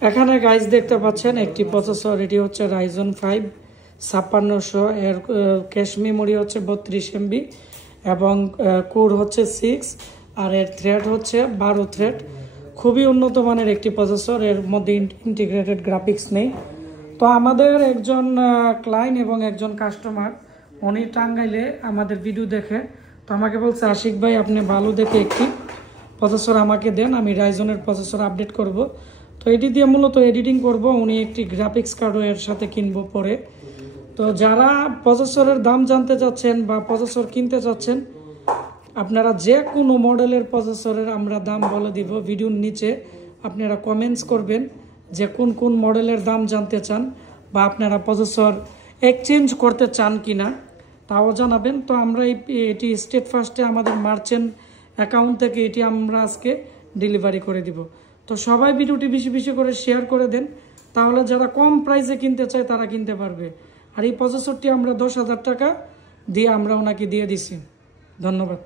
এখানে গাইজ দেখতে পাচ্ছেন একটি প্রসেসর, এটি হচ্ছে রাইজন 5 5600, এর ক্যাশ মেমোরি হচ্ছে 32 MB এবং কোর হচ্ছে 6 আর এর থ্রেড হচ্ছে 12 থ্রেড। খুবই উন্নত মানের একটি প্রসেসর, এর মধ্যে ইন্টিগ্রেটেড গ্রাফিক্স নেই। তো আমাদের একজন ক্লায়েন্ট এবং একজন কাস্টমার উনি টাঙ্গাইলে আমাদের ভিডিও দেখে তো আমাকে বলছে, আশিক ভাই আপনি ভালো দেখে একটি প্রসেসর আমাকে দেন, আমি রাইজনের প্রসেসর আপডেট করব। তো এটি দিয়ে মূলত এডিটিং করব, উনি একটি গ্রাফিক্স কার্ডও এর সাথে কিনবো পরে। তো যারা প্রসেসরের দাম জানতে চাচ্ছেন বা প্রসেসর কিনতে চাচ্ছেন, আপনারা যে কোনো মডেলের প্রসেসরের আমরা দাম বলে দিব। ভিডিওর নিচে আপনারা কমেন্টস করবেন যে কোন কোন মডেলের দাম জানতে চান বা আপনারা প্রসেসর এক্সচেঞ্জ করতে চান কিনা তাও জানাবেন। তো আমরা এটি স্টেট ফার্স্টে আমাদের মার্চেন্ট অ্যাকাউন্ট থেকে এটি আমরা আজকে ডেলিভারি করে দিব। তো সবাই ভিডিওটি বেশি বেশি করে শেয়ার করে দেন, তাহলে যারা কম প্রাইসে কিনতে চায় তারা কিনতে পারবে। আর এই প্রসেসরটি আমরা 10,000 টাকা দিয়ে আমরা ওনাকে দিয়ে দিছি। ধন্যবাদ।